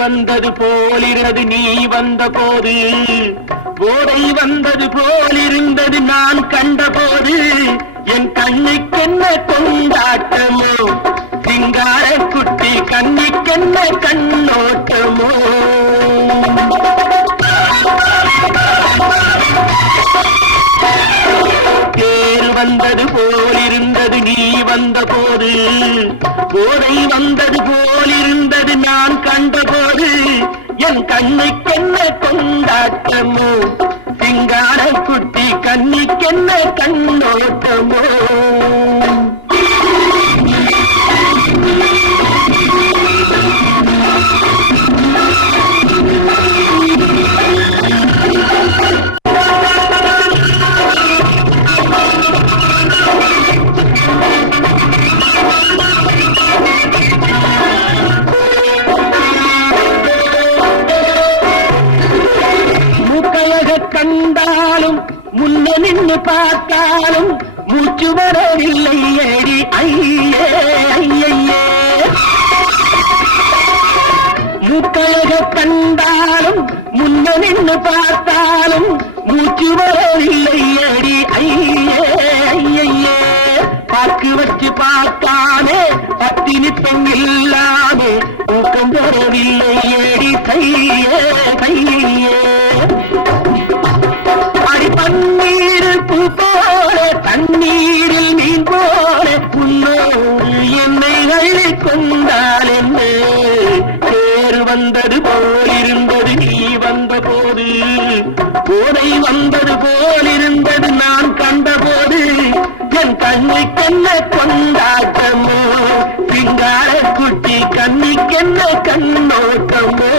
வந்தது போலிருந்தது நீ வந்த போது, போதை வந்தது போலிருந்தது நான் கண்ட போது, என் கண்ணுக்கென்ன கொண்டாட்டமோ, சிங்கார குட்டி கண்ணுக்கென்ன கண்ணோட்டமோ. தேர் வந்தது போலிருந்தது நீ வந்த போது, போதை வந்தது போலிருந்தது நான் கண்டபோது, என் கண்ணுக்கென்ன கொண்டாட்டமோ, சிங்கார குட்டி கண்ணுக்கென்ன கண்ணோட்டமோ. கண்டாலும் முன்ன நின்று பார்த்தாலும் மூச்சு வரவில்லை ஏடி ஐயே ஐயே. மூக்கழக கண்டாலும் முன்ன நின்று பார்த்தாலும் மூச்சு வரவில்லை ஏடி ஐயே ஐயே. பாக்கு வச்சு பார்த்தானே பத்தினி பெண் இல்லாமே ஊக்கம் வரவில்லை ஏடி கையே கையே. பன்னீரில் பூ போல தண்ணீரில் மீன் போல உன்னோடு என்னை அள்ளி கொண்டால் என்ன. தேர் வந்தது போலிருந்தது நீ வந்த போது, போதை வந்தது போலிருந்தது நான் கண்ட போது, என் கண்ணுக்கென்ன கொண்டாட்டமோ, சிங்கார குட்டி கண்ணுக்கென்ன கண்ணோட்டமோ.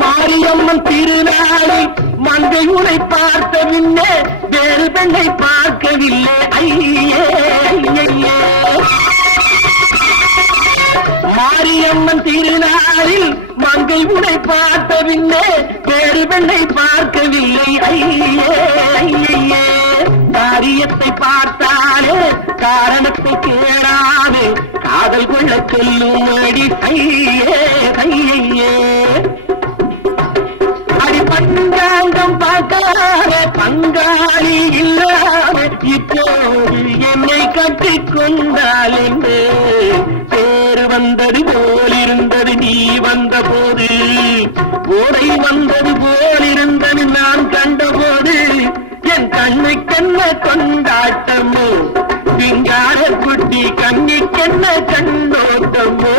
மாரியம்மன் திருநாளை மங்கை உனை பார்த்த பின்னே வேறு பெண்ணை பார்க்கவில்லை ஐயே ஐயே. மாரியம்மன் திருநாளில் மங்கை உனை பார்த்த பின்னே வேறு பெண்ணை பார்க்கவில்லை ஐயே ஐயே. காரியத்தை பார்த்தாலே காரணத்தை கேளாமே காதல் கொள்ள சொல்லும் அடி ஐயே ஐயே. பஞ்சாங்கம் பார்க்காத பங்காளி இல்லாம இப்போது என்னை கட்டிக்கொண்டால் என்று. தேர் வந்தது போலிருந்தது நீ வந்த போது, போதை வந்தது போலிருந்தது நான் கண்டபோது, என் கண்ணுக்கென்ன கொண்டாட்டமோ, சிங்கார குட்டி கண்ணுக்கென்ன கண்ணோட்டமோ.